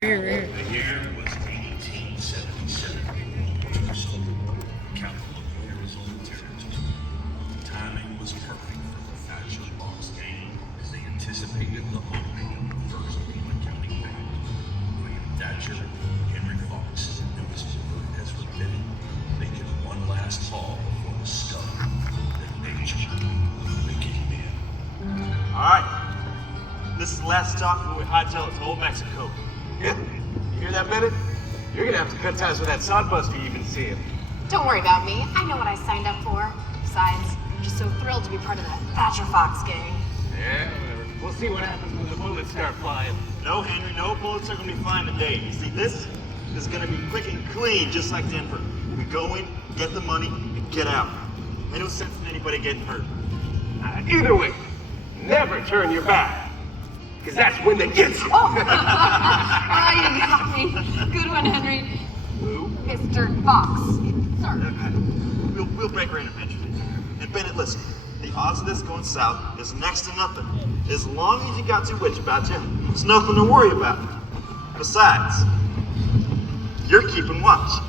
The year was 1877. Tucson, capital of Arizona Territory. Timing was perfect for the Thatcher Fox gang as they anticipated the opening of the first Pima County bank. William Thatcher and Henry Fox, known as forbidden, making one last haul before the scum that nature wicked men. Alright, this is the last stop before we hightail it to Old Mexico. Yeah. You hear that, Bennett? You're gonna have to cut ties with that sodbuster you've been seeing. Don't worry about me. I know what I signed up for. Besides, I'm just so thrilled to be part of that Thatcher Fox gang. Yeah, whatever. We'll see what happens when the bullets start flying. No, Henry, no bullets are gonna be flying today. You see, this is gonna be quick and clean, just like Denver. We go in, get the money, and get out. Ain't no sense in anybody getting hurt. Either way, never turn your back. Because that's when they get you. Oh, you got me. Good one, Henry. Who? Mr. Fox. Sir. We'll break her in eventually. And Bennett, listen, the odds of this going south is next to nothing. As long as you got your wits about you, there's nothing to worry about. Besides, you're keeping watch.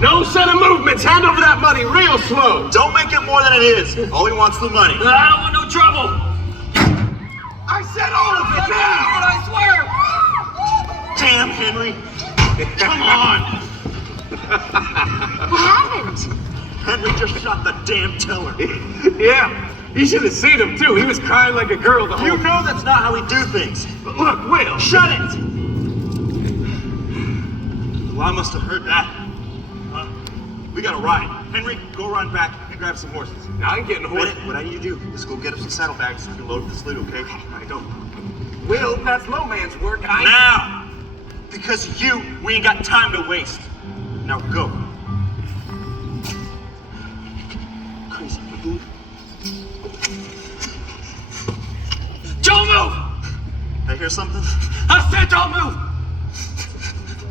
No sudden movements. Hand over that money real slow. Don't make it more than it is. All he wants the money. I don't want no trouble. I said all of it now. I swear. Damn, Henry. Come on. What happened? Henry just shot the damn teller. Yeah, you should have seen him too. He was crying like a girl the whole You know that's not how we do things. But look, Will. Shut it! Well, I must have heard that. We got a ride. Henry, go run back and grab some horses. Now I ain't getting a horse. Bennett, what I need you to do is go get us some saddlebags so we can load this loot, okay? I don't. Will, that's low man's work. Now! Because of you, we ain't got time to waste. Now go. Crazy fool. Don't move. I hear something? I said don't move.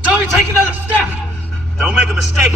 Don't you take another step. Don't make a mistake.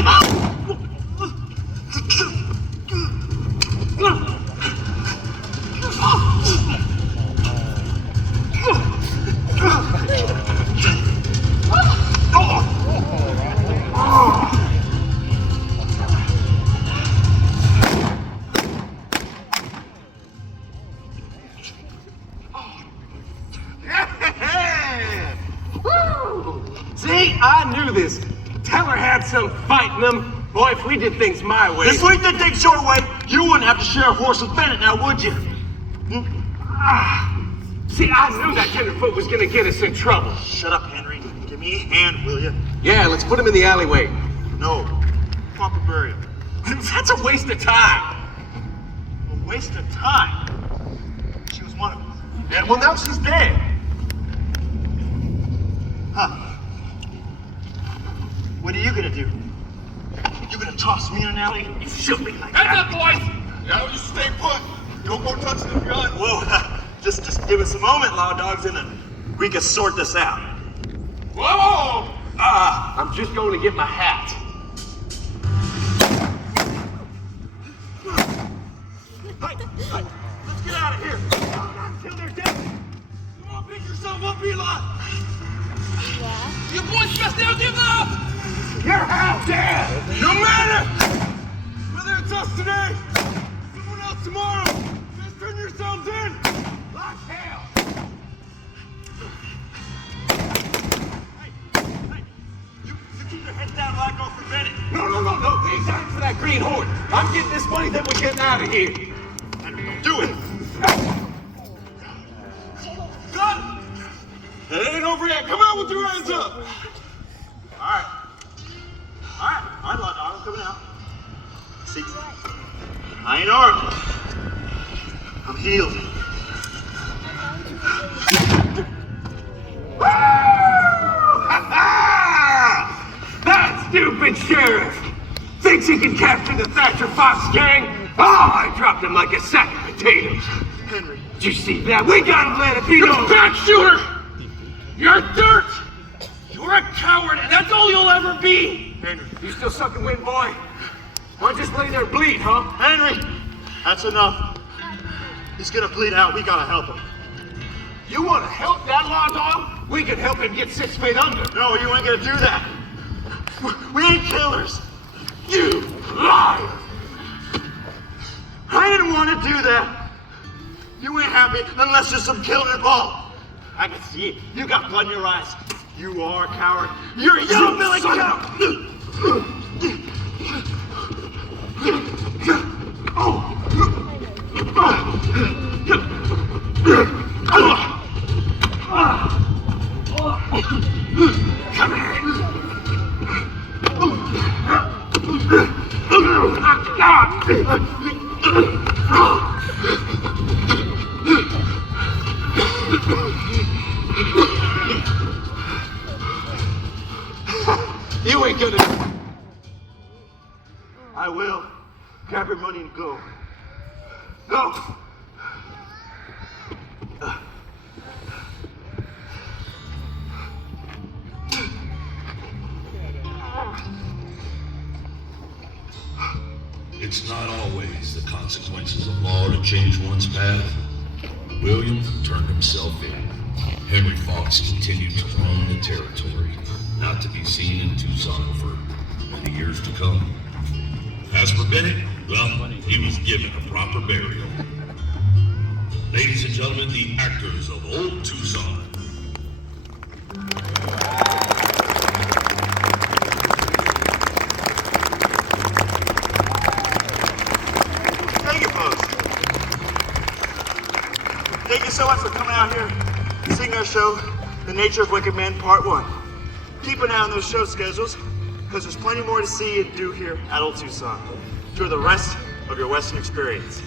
See, I knew this. Teller had some fight in them. Boy, if we did things my way. If we did things your way, you wouldn't have to share a horse with Bennett now, would you? See, I knew that tenderfoot was gonna get us in trouble. Shut up, Henry. Give me a hand, will you? Yeah, let's put him in the alleyway. No. Proper burial. That's a waste of time. A waste of time. She was one of us. Yeah, well, now she's dead. Huh. What are you gonna do? You gonna toss me in an alley? You shoot me like Heads that. up, boys. Now you stay put. No more touching the gun. Whoa, just give us a moment, law dogs, and we can sort this out. Whoa! I'm just going to get my hat. Hey, let's get out of here. Until they're dead. Come on, pick yourself up, Eli. Yeah? You boys just now give up. You're half dead. No matter whether it's us today, someone else tomorrow, just turn yourselves in. Like hell. Hey, you keep your head down like off for Bennett. No. They ain't time for that green horn. I'm getting this money, then we're getting out of here. Henry, don't do it. Gun! It ain't over yet. Come out with your hands up. All right, law dog, I'm coming out. See, I ain't armed. I'm healed. That stupid sheriff thinks he can capture the Thatcher Fox gang. Oh, I dropped him like a sack of potatoes. Henry. Did you see that? We got him, let it be You're a known. back shooter. You're dirt. You're a coward, and that's all you'll ever be. Henry. You still sucking wind, boy? Why just lay there and bleed, huh? Henry! That's enough. He's gonna bleed out. We gotta help him. You want to help that law dog? We can help him get 6 feet under. No, you ain't gonna do that. We ain't killers. You liar! I didn't want to do that. You ain't happy unless there's some killing involved. I can see it. You got blood in your eyes. You are a coward. You're a yellow belly coward. Come here. You ain't gonna. I will. Grab your money and go. Go. It's not always the consequences of law to change one's path. William turned himself in. Henry Fox continued to roam the territory, not to be seen in Tucson for many years to come. As for Bennett, well, he was given a proper burial. Ladies and gentlemen, the actors of Old Tucson. Thank you, folks. Thank you so much for coming out here and seeing our show, The Nature of Wicked Man Part 1. Keep an eye on those show schedules, because there's plenty more to see and do here at Old Tucson. Enjoy the rest of your Western experience.